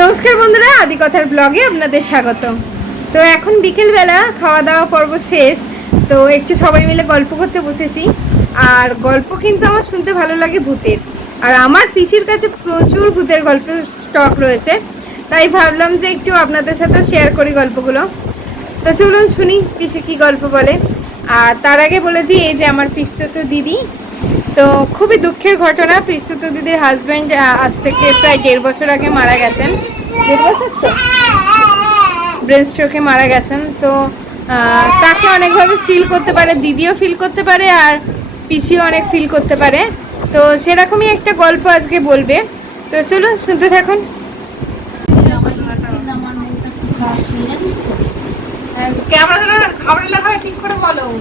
নমস্কার বন্ধুরা, আদি কথার ব্লগে আপনাদের স্বাগত। তো এখন বিকেলবেলা খাওয়া দাওয়া পর্ব শেষ, তো একটু সবাই মিলে গল্প করতে বসেছি। আর গল্প কিন্তু আমার শুনতে ভালো লাগে ভূতের, আর আমার পিসির কাছে প্রচুর ভূতের গল্পের স্টক রয়েছে, তাই ভাবলাম যে একটু আপনাদের সাথেও শেয়ার করি গল্পগুলো। তো চলুন শুনি পিসি কী গল্প বলে। আর তার আগে বলে দিই, এই যে আমার পিস্তুত দিদি। তো খুবই দুঃখের ঘটনা, পিস্তুত দিদির হাজব্যান্ড আজ থেকে প্রায় 1.5 বছর আগে মারা গেছেন। 1.5 বছর তো ব্রেন স্ট্রোকে মারা গেছেন। তো তাকে অনেকভাবে ফিল করতে পারে, দিদিও ফিল করতে পারে, আর পিসিও অনেক ফিল করতে পারে। তো সেরকমই একটা গল্প আজকে বলবে, তো চলুন শুনতে থাকুন।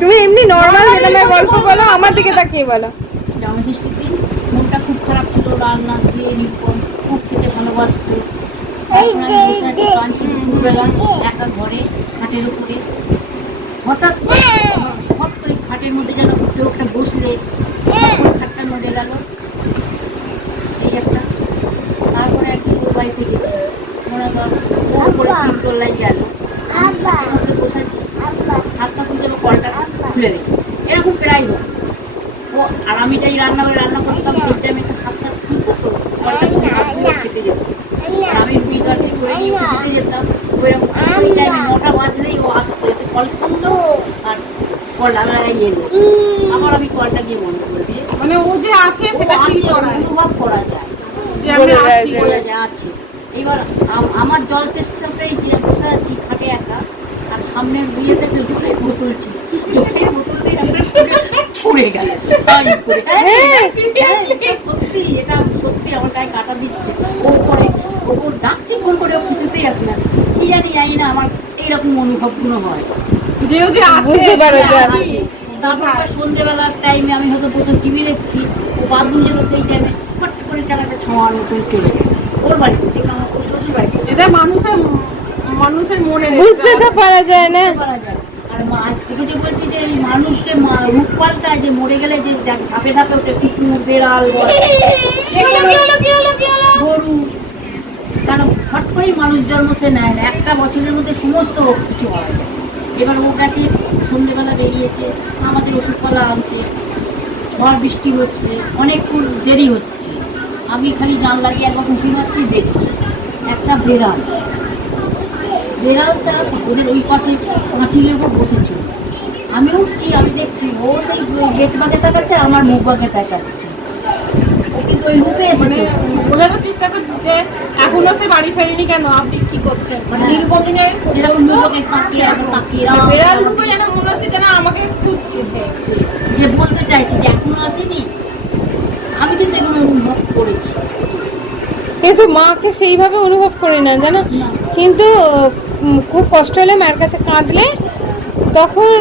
তুমি এমনি নর্মাল যেটা গল্প বলো, আমার দিকে তাকিয়ে বলো। জামাষষ্ঠীর দিন মনটা খুব খারাপ ছিল, রান্না দিয়ে খুব খেতে ভালোবাসতে। একা ঘরে খাটের উপরে হঠাৎ করে খাটের মধ্যে যেন কেউ একটা বসলে খাটটা নড়ে গেল, এই একটা। তারপরে একদিন ওর বাড়িতে গেছি, মনে করো করে তিনতলায় গেল, বসাচ্ছি, হাতটা খুলে কলটা খুলে দিই, এরকম প্রায় হোক। ও আর আমি যাই রান্না করতাম, সেই টাইমে এসে হাতটা খুলতো, তো কলটা খেতে যেত। আর আমি বিকারটি করে নিয়ে খেতে যেতাম, ওইরকম ওই টাইমে 9টা বাজলেই ও আসতো, এসে কল খুলতো আর কল লাগাই এলো। আবার আমি কলটা গিয়ে বন্ধ করে দিয়ে, মানে ও যে আছে সেটা অনুভব করা যায় যে আমি আছি। আছে। এবার আমার জল তেষ্টা পেয়েছি, বসে আছি খাটে একা, আর সামনের বিয়েতে জলের বোতল ছিল, জলের বোতল পড়ে গেল। সত্যি, এটা সত্যি আমার গায়ে কাটা দিচ্ছে। ওপর ডাকছি ফোন করে, ও কিছুতেই আসে না, কি জানি না, আমার এইরকম অনুভবগুলো হয়। যেও যে বুঝতে পারো যে আছে। তারপর সন্ধ্যেবেলার টাইমে আমি হয়তো বসে টিভি দেখছি, ও বাথরুম যেত, সেই টাইমে ফট করে চালাতে ছোঁয়ার মতন চলে ওর বাড়িতে, সেখানে আমার শ্বশুর বাড়িতে। এটা মানুষের মনে বুঝতে তো পারা যায় না। আর আজ থেকে যে বলছি যে এই মানুষ যে রূপ পাল্টায়, যে মরে গেলে যে ধাপে ধাপে ওঠে, কুকুর, বেড়াল, গরু, কারণ ফট করেই মানুষ জন্ম সে নেয় না, একটা বছরের মধ্যে সমস্ত কিছু হয়। এবার ও গেছে, সন্ধ্যেবেলা বেরিয়েছে আমাদের ওষুধপালা আনতে, ঝড় বৃষ্টি হচ্ছে, অনেকক্ষণ দেরি হচ্ছে। আমি খালি জানলা দিয়ে একবার উঠে যাচ্ছি, দেখছি একটা বেড়ালটা ওদের ওই পাশে পাঁচিলের উপর বসেছিল। আমি উঠছি, আমি দেখছি ও সেই গেট বাগে তাকাচ্ছে, আমার মুখ বাগে তাকাচ্ছে। ও কিন্তু ওই রূপে এসেছে। বোঝানোর চেষ্টা করছে এখনো সে বাড়ি ফেরেনি, কেন আপনি কি করছেন, মানে নির্গম বেড়াল রূপে যেন মনে হচ্ছে যেন আমাকে খুঁজছে সে, যে বলতে চাইছি যে এখনো আসেনি। আমি কিন্তু এখনো অনুভব করেছি, কিন্তু মাকে সেইভাবে অনুভব করি না, জানো। কিন্তু খুব কষ্ট হলে মায়ের কাছে কাঁদলে তখন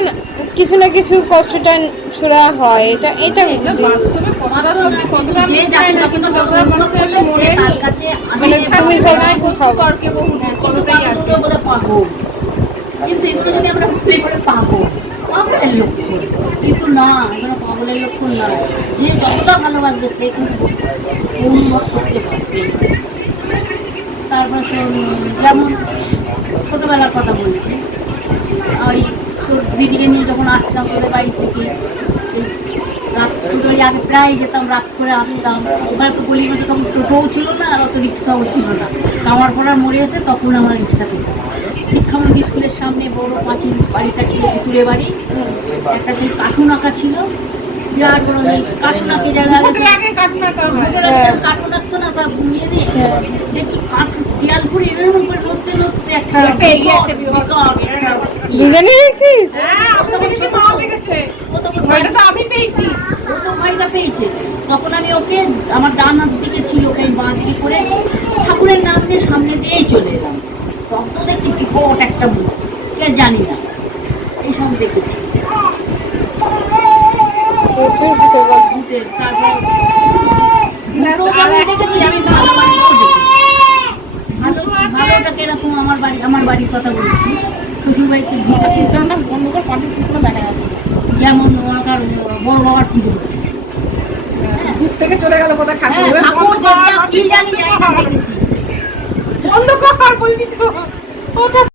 কিছু না কিছু কষ্টটা সুরা হয়। এটা বাস্তবে কথাটা সত্যি, কতটা যে যায় না, কিন্তু যতটা মানুষের মনে তার কাছে মানে তুমি সবাই তর্কে বহু কতটাই আছে। পাগল, কিন্তু এগুলো যদি আমরা ভুলে করে পাগলের লক্ষণ, কিন্তু না, এগুলো পাগলের লক্ষণ না। যে যতটা ভালোবাসবে সে কিন্তু অনুভব করতে পারবে। তারপর যেমন ছোটোবেলার কথা বলছি, ওই তোর দিদিকে নিয়ে যখন আসতাম তোদের বাড়ি থেকে, রাত আগে প্রায় যেতাম, রাত করে আসতাম। ওখানে তো গলির মধ্যে তখন টোটোও ছিল না, আর অত রিক্সাও ছিল না। কামার পড়ার মোড়ে এসে তখন আমরা রিক্সা পেতাম। শিক্ষামন্দির স্কুলের সামনে বড় পাঁচিল বাড়িটা ছিল, ভিতরে বাড়ি, একটা সেই কাঠুন আঁকা ছিল, বিরাট বড় কাঠুন আঁকে জায়গা, কাঠুন আঁকতো না, সব ঘুমিয়ে দিয়ে দেখছি কাঠুন দেয়াল ঘুরে এরকম করে নড়তে নড়তে একটা এগিয়ে আসে। দুজনে দেখছিস? আমি পেয়েছি, ও তো ভয়টা পেয়েছে। তখন আমি ওকে, আমার ডান হাত দিকে ছিল, ওকে আমি বাঁ দিকে করে ঠাকুরের নাম নিয়ে সামনে দিয়েই চলে এলাম। তখন দেখছি বিকট একটা মুখ, ঠিক আছে, জানি না, এইসব দেখেছি। ভালোটাকে এরকম আমার বাড়ির কথা বলছি, শ্বশুর বাড়িতে চিন্তাটা বন্ধ করে কন্টেন্ট শুকনো দেখা গেছে। যেমন ওনার বড় বাবার পুজো দূর থেকে চলে গেল কোথায় ঠাকুর, কি জানি দেখেছি, বন্ধ বলছি তো